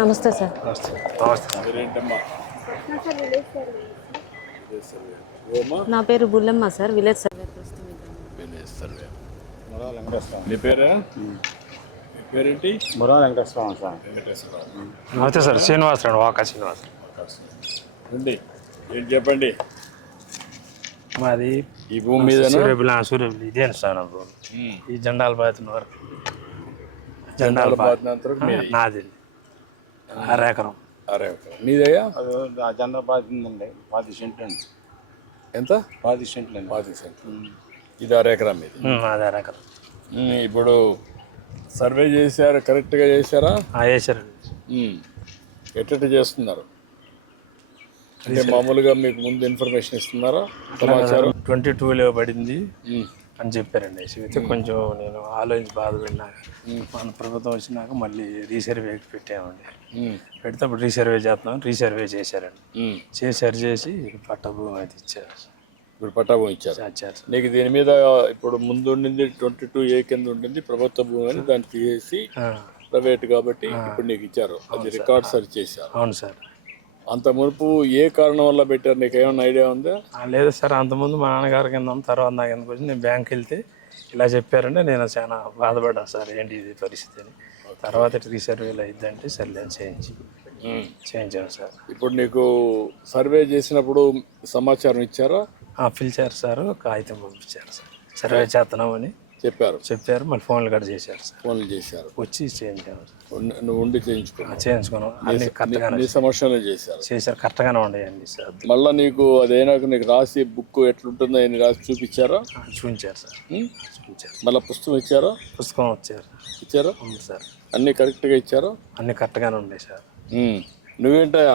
నమస్తే సార్. మీరేంటమ్మా? నా పేరు బుల్లమ్మ సార్, విలేజ్ సర్వే. నీ పేరా? మీ పేరేంటి? బుర్రా వెంకటేశ్వర సార్. వెంకటేశ్వరరావు. నమస్తే సార్, శ్రీనివాసరావు, వాకా శ్రీనివాస్. రండి, ఏంటి చెప్పండి. మాది ఈ భూమి మీద సూర్యబిల్లి ఇదే సార్ నా భూమి. ఈ జెండాల బాధితున్న వరకు జెండాల నాది 6 ఎకరం. నీదయ్యా? అది ఆ జెండా బాధిందండి, 10 సెంట్లు అండి. ఎంత? 10 సెంట్లు అండి. 10 సెంట్లు. ఇది 6 ఎకరం మీద. అది 6 ఎకరం. ఇప్పుడు సర్వే చేశారు, కరెక్ట్గా చేశారా? వేసారండి. ఎట్ట చేస్తున్నారు అంటే మామూలుగా మీకు ముందు ఇన్ఫర్మేషన్ ఇస్తున్నారా? సమాచారం 22లో పడింది అని చెప్పారండి. అయితే కొంచెం నేను ఆలోచించి బాధపడినాక మన ప్రభుత్వం వచ్చినాక మళ్ళీ రీసర్వే పెట్టామండి. పెడితే అప్పుడు రీసర్వే చేస్తున్నాం, రీసర్వే చేశారండి. చేసి పట్టా భూమి అయితే ఇచ్చారు. ఇప్పుడు పట్టా భూమి ఇచ్చారు. నీకు దీని మీద ఇప్పుడు ముందు ఉండింది 22A కింద ఉండింది ప్రభుత్వ భూమి అని, దాన్ని తీసేసి ప్రైవేట్ కాబట్టి ఇప్పుడు నీకు ఇచ్చారు. అది రికార్డ్ సర్చ్ చేశారు. అవును సార్. అంత మునుపు ఏ కారణం వల్ల పెట్టారు, నీకు ఏమైనా ఐడియా ఉందా? లేదు సార్, అంతకుముందు మా నాన్నగారి కింద తర్వాత నా కిందకు వచ్చి నేను బ్యాంక్కి వెళ్తే ఇలా చెప్పారంటే నేను చాలా బాధపడ్డాను సార్, ఏంటి ఇది పరిస్థితి అని. తర్వాత రీసర్వేలో అయిద్దంటే సర్లే చేయించాను సార్. ఇప్పుడు నీకు సర్వే చేసినప్పుడు సమాచారం ఇచ్చారా? పిలిచారు సార్, కాగితం పంపించారు సార్, సర్వే చేస్తున్నామని చెప్పారు. మళ్ళీ ఫోన్లు కూడా చేశారు సార్. ఫోన్లు చేశారు, వచ్చి చేయించాను. నువ్వు ఉండి చేయించుకున్నావు? అన్ని కరెక్ట్గానే సమస్యలు చేశారు, కరెక్ట్గానే ఉండేయండి సార్. మళ్ళీ నీకు అదైనాక నీకు రాసి బుక్ ఎట్లుంటుందో అని రాసి చూపించారా? చూపించారు సార్, చూపించారు. మళ్ళీ పుస్తకం ఇచ్చారా? పుస్తకం ఇచ్చారా? అవును సార్. అన్ని కరెక్ట్గా ఇచ్చారా? అన్ని కరెక్ట్గానే ఉన్నాయి సార్. నువ్వేంటయా?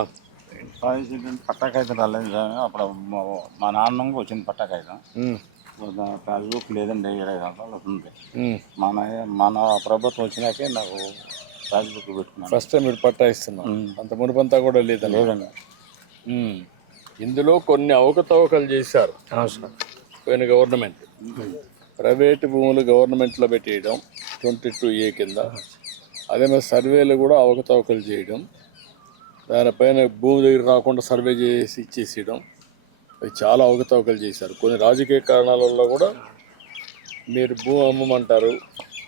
పట్టాకాయితం రాలేదు సార్. అప్పుడు మా నాన్న వచ్చింది పట్టాకాయితం. పాస్బుక్ లేదండి, 20 సంవత్సరాలు అవుతుంది. మన ప్రభుత్వం వచ్చినాకే నాకు పాస్బుక్ పెట్టుకున్నాను. ఫస్ట్ టైం మీరు పట్టా ఇస్తున్నాం, అంత మునుపంతా కూడా లేదండి. ఇందులో కొన్ని అవకతవకలు చేశారు పోయిన గవర్నమెంట్. ప్రైవేటు భూములు గవర్నమెంట్లో పెట్టేయడం 22A కింద, అదే మరి సర్వేలు కూడా అవకతవకలు చేయడం, దానిపైన భూమి దగ్గర రాకుండా సర్వే చేసి ఇచ్చేసేయడం, అవి చాలా అవకతవకలు చేశారు. కొన్ని రాజకీయ కారణాల వల్ల కూడా మీరు భూమి అమ్మమంటారు,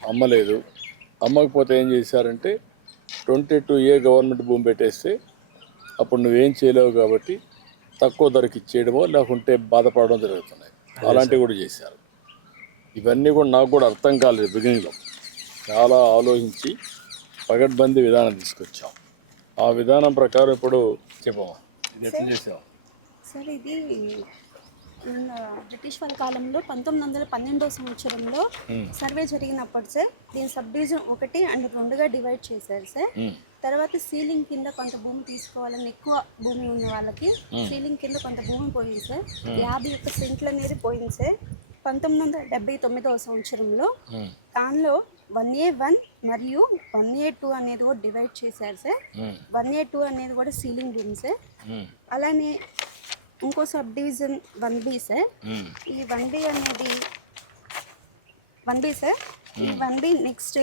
అమ్మలేదు. అమ్మకపోతే ఏం చేశారంటే 22A గవర్నమెంట్ భూమి పెట్టేస్తే అప్పుడు నువ్వేం చేయలేవు కాబట్టి తక్కువ ధరకి ఇచ్చేయడమో లేకుంటే బాధపడడం జరుగుతున్నాయి. అలాంటివి కూడా చేశారు. ఇవన్నీ కూడా నాకు కూడా అర్థం కాలేదు బిగినింగ్లో. చాలా ఆలోచించి పగడ్బందీ విధానం తీసుకొచ్చాం. ఆ విధానం ప్రకారం ఇప్పుడు చెప్పమా, ఇది ఎట్లా చేసాం సార్? ఇది బ్రిటిష్ వాళ్ళ కాలంలో 1912వ సంవత్సరంలో సర్వే జరిగినప్పుడు సార్ దీని సబ్ డివిజన్ 1 అండ్ 2గా డివైడ్ చేశారు సార్. తర్వాత సీలింగ్ కింద కొంత భూమి తీసుకోవాలని ఎక్కువ భూమి ఉన్న వాళ్ళకి సీలింగ్ కింద కొంత భూమి పోయింది సార్. 51 సెంట్లు అనేది పోయింది సార్ 1979వ సంవత్సరంలో. దానిలో 1A1 మరియు 1A2 అనేది కూడా డివైడ్ చేశారు సార్. 1A2 అనేది కూడా సీలింగ్ భూమి సార్. అలానే ఇంకో సబ్ డివిజన్ 1B సార్. ఈ 1B అనేది 1B సార్. ఈ 1B నెక్స్ట్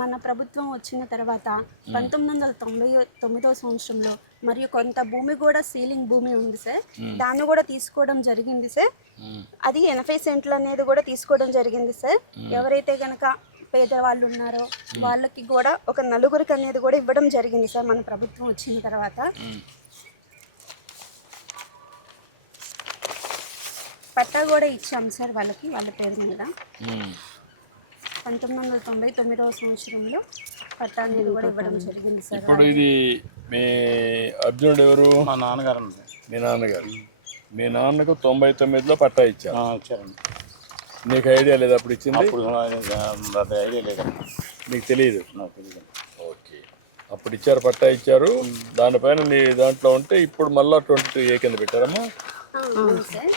మన ప్రభుత్వం వచ్చిన తర్వాత 1999వ సంవత్సరంలో మరియు కొంత భూమి కూడా సీలింగ్ భూమి ఉంది సార్. దాన్ని కూడా తీసుకోవడం జరిగింది సార్. అది 80 సెంట్లు అనేది కూడా తీసుకోవడం జరిగింది సార్. ఎవరైతే కనుక పేదవాళ్ళు ఉన్నారో వాళ్ళకి కూడా ఒక 4గురికి అనేది కూడా ఇవ్వడం జరిగింది సార్ మన ప్రభుత్వం వచ్చిన తర్వాత. పట్టా కూడా ఇచ్చాం సార్ వాళ్ళకి, వాళ్ళ పేరు మీద. 1999వ సంవత్సరంలో పట్టా అనేది కూడా ఇవ్వడం జరిగింది సార్. ఇప్పుడు ఇది మీ అర్జునుడు ఎవరు? మా నాన్నగారు. మీ నాన్నగారు. మీ నాన్నకు 99లో పట్టా ఇచ్చారండి. నీకు ఐడియా లేదు అప్పుడు ఇచ్చింది? ఐడియా లేదండి, నీకు తెలియదు? నాకు తెలియదు. ఓకే, అప్పుడు ఇచ్చారు, పట్టా ఇచ్చారు. దానిపైన నీ దాంట్లో ఉంటే ఇప్పుడు మళ్ళీ 22A కింద పెట్టారమ్మా? సార్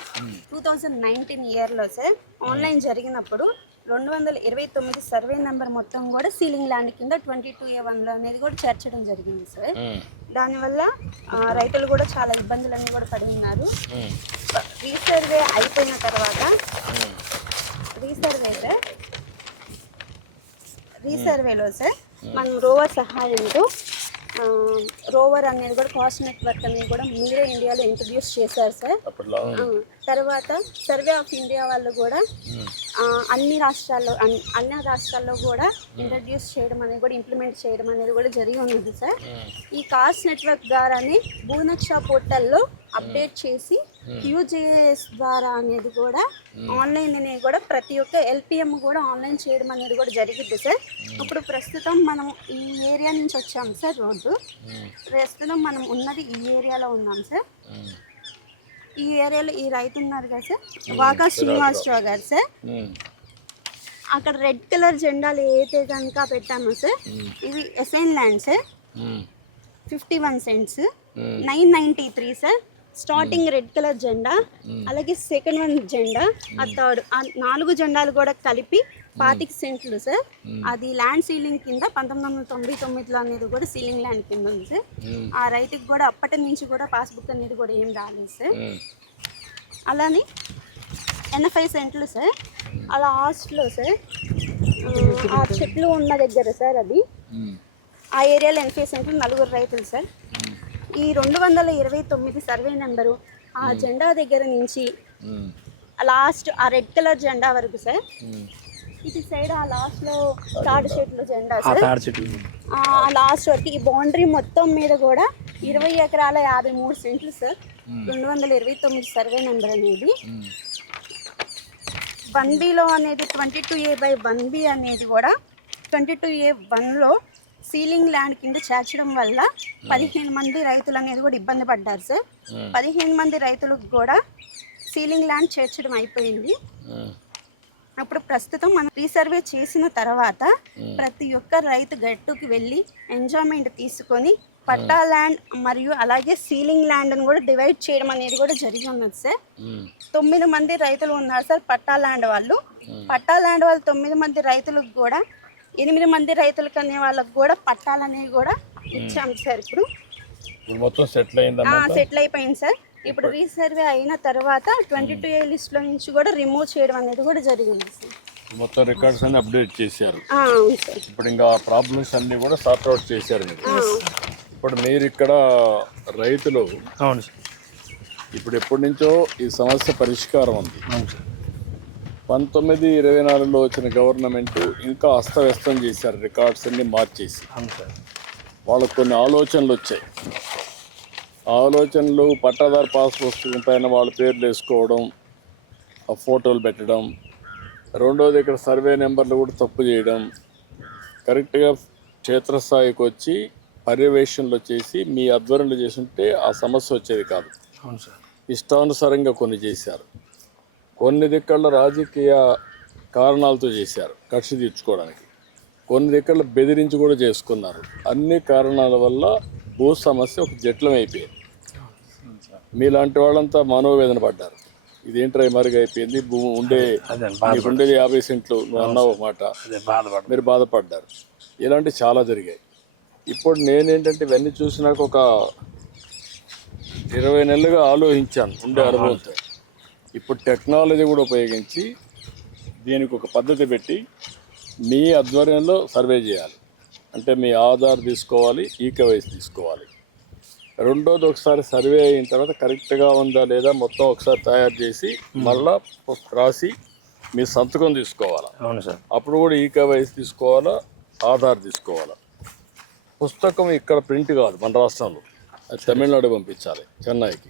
2019 ఇయర్లో సార్ ఆన్లైన్ జరిగినప్పుడు 229 సర్వే నెంబర్ మొత్తం కూడా సీలింగ్ ల్యాండ్ కింద 22A1లో అనేది కూడా చేర్చడం జరిగింది సార్. దానివల్ల రైతులు కూడా చాలా ఇబ్బందులన్నీ కూడా పడి ఉన్నారు. రీసర్వే అయిపోయిన తర్వాత రీసర్వేలో సార్ మనం రోవర్ సహాయంతో రోవర్ అనేది కూడా కాస్ట్ నెట్వర్క్ అనేది కూడా మీరే ఇండియాలో ఇంట్రడ్యూస్ చేశారు సార్. అప్పట్లో తర్వాత సర్వే ఆఫ్ ఇండియా వాళ్ళు కూడా అన్ని రాష్ట్రాల్లో కూడా ఇంట్రడ్యూస్ చేయడం అనేది కూడా ఇంప్లిమెంట్ చేయడం అనేది కూడా జరిగి ఉన్నది సార్. ఈ కాస్ట్ నెట్వర్క్ ద్వారానే భూనక్ష పోర్టల్లో అప్డేట్ చేసి QGIS ద్వారా అనేది కూడా ఆన్లైన్ అనేది కూడా ప్రతి ఒక్క LPM కూడా ఆన్లైన్ చేయడం అనేది కూడా జరిగింది సార్. ఇప్పుడు ప్రస్తుతం మనం ఈ ఏరియా నుంచి వచ్చాము సార్. రోడ్డు ప్రస్తుతం మనం ఉన్నది ఈ ఏరియాలో ఉన్నాం సార్. ఈ ఏరియాలో ఈ రైతు ఉన్నారు కదా సార్, వాకా శ్రీనివాసరావు గారు సార్. అక్కడ రెడ్ కలర్ జెండాలు ఏదైతే కనుక పెట్టామో సార్, ఇవి assign land sir. 51 cents 993 sir. Starting red colour జెండా, అలాగే సెకండ్ వన్ జెండా, ఆ థర్డ్, ఆ 4 జెండాలు కూడా కలిపి 25 సెంట్లు సార్. అది ల్యాండ్ సీలింగ్ కింద 1999లో అనేది కూడా సీలింగ్ ల్యాండ్ కింద ఉంది సార్. ఆ రైతుకి కూడా అప్పటి నుంచి కూడా పాస్బుక్ అనేది కూడా ఏం రాలేదు సార్. అలానే 85 సెంట్లు సార్. అలా లాస్ట్లో సార్ ఆ చెట్లు ఉన్న దగ్గర సార్, అది ఆ ఏరియాలో 80 సెంట్లు 4 రైతులు సార్. ఈ 229 సర్వే నెంబరు ఆ జెండా దగ్గర నుంచి లాస్ట్ ఆ రెడ్ కలర్ జెండా వరకు సార్. ఇటు సైడ్ ఆ లాస్ట్లో తాడు చెట్లు జెండా సార్. ఆ లాస్ట్ వరకు ఈ బౌండరీ మొత్తం మీద కూడా 20 ఎకరాల 53 సెంట్లు సార్. 229 సర్వే నెంబర్ అనేది 1Bలో అనేది 22A/1B అనేది కూడా 22A1లో సీలింగ్ ల్యాండ్ కింద చేర్చడం వల్ల 15 మంది రైతులు అనేది కూడా ఇబ్బంది పడ్డారు సార్. 15 మంది రైతులకు కూడా సీలింగ్ ల్యాండ్ చేర్చడం అయిపోయింది. అప్పుడు ప్రస్తుతం మనం రీసర్వే చేసిన తర్వాత ప్రతి ఒక్క రైతు గట్టుకి వెళ్ళి ఎంజాయ్మెంట్ తీసుకొని పట్టా ల్యాండ్ మరియు అలాగే సీలింగ్ ల్యాండ్ని కూడా డివైడ్ చేయడం అనేది కూడా జరిగి ఉన్నది సార్. 9 మంది రైతులు ఉన్నారు సార్ పట్టా ల్యాండ్ వాళ్ళు. పట్టా ల్యాండ్ వాళ్ళు 9 మంది రైతులకు కూడా 8 మంది రైతులకు అనే వాళ్ళకు కూడా పట్టాలు అనేవి కూడా ఇచ్చాం సార్. ఇప్పుడు మొత్తం సెటిల్ అయిపోయింది సార్. ఇప్పుడు రీసర్వే అయిన తర్వాత 22A లిస్ట్లో నుంచి కూడా రిమూవ్ చేయడం అనేది కూడా జరిగింది సార్. మొత్తం రికార్డ్స్ అన్ని అప్డేట్ చేశారు. అవును సార్. ఇప్పుడు ఇంకా ప్రాబ్లమ్స్ అన్ని కూడా సార్ట్ అవుట్ చేశారు మీరు. ఇప్పుడు మీరు ఇక్కడ రైతులు అవును సార్. ఇప్పుడు ఎప్పటి నుంచో ఈ సమస్య పరిష్కారం ఉంది. 1924లో వచ్చిన గవర్నమెంట్ ఇంకా అస్తవ్యస్తం చేశారు, రికార్డ్స్ అన్ని మార్చేసి. వాళ్ళకు కొన్ని ఆలోచనలు వచ్చాయి. ఆలోచనలు పట్టాదారు పాస్ పుస్తకం పైన వాళ్ళ పేర్లు వేసుకోవడం, ఆ ఫోటోలు పెట్టడం, రెండోది ఇక్కడ సర్వే నెంబర్లు కూడా తప్పు చేయడం, కరెక్ట్గా క్షేత్రస్థాయికి వచ్చి పర్యవేక్షణలు చేసి మీ ఆధ్వర్యంలో చేస్తుంటే ఆ సమస్య వచ్చేది కాదు. ఇష్టానుసారంగా కొన్ని చేశారు. కొన్ని దిక్కల్లో రాజకీయ కారణాలతో చేశారు, కక్ష తీర్చుకోవడానికి. కొన్ని దిక్కల్లో బెదిరించి కూడా చేసుకున్నారు. అన్ని కారణాల వల్ల భూ సమస్య ఒక జట్లం అయిపోయింది. మీలాంటి వాళ్ళంతా మనోవేదన పడ్డారు. ఇదేంట్రా మరుగు అయిపోయింది, భూమి ఉండేది 50 సెంట్లు, నువ్వు అన్నావు మాట, మీరు బాధపడ్డారు. ఇలాంటివి చాలా జరిగాయి. ఇప్పుడు నేనేంటంటే ఇవన్నీ చూసినాక ఒక 20 నెలలుగా ఆలోచించాను ఉండే అనుభవంతో. ఇప్పుడు టెక్నాలజీ కూడా ఉపయోగించి దీనికి ఒక పద్ధతి పెట్టి మీ ఆధ్వర్యంలో సర్వే చేయాలి. అంటే మీ ఆధార్ తీసుకోవాలి, ఈకేవైసీ తీసుకోవాలి. రెండోది ఒకసారి సర్వే అయిన తర్వాత కరెక్ట్గా ఉందా లేదా మొత్తం ఒకసారి తయారు చేసి మళ్ళా రాసి మీ సంతకం తీసుకోవాలా. అవును సార్. అప్పుడు కూడా ఈకేవైసీ తీసుకోవాలా, ఆధార్ తీసుకోవాలా. పుస్తకం ఇక్కడ ప్రింట్ కాదు మన రాష్ట్రంలో, అది తమిళనాడు పంపించాలి, చెన్నైకి.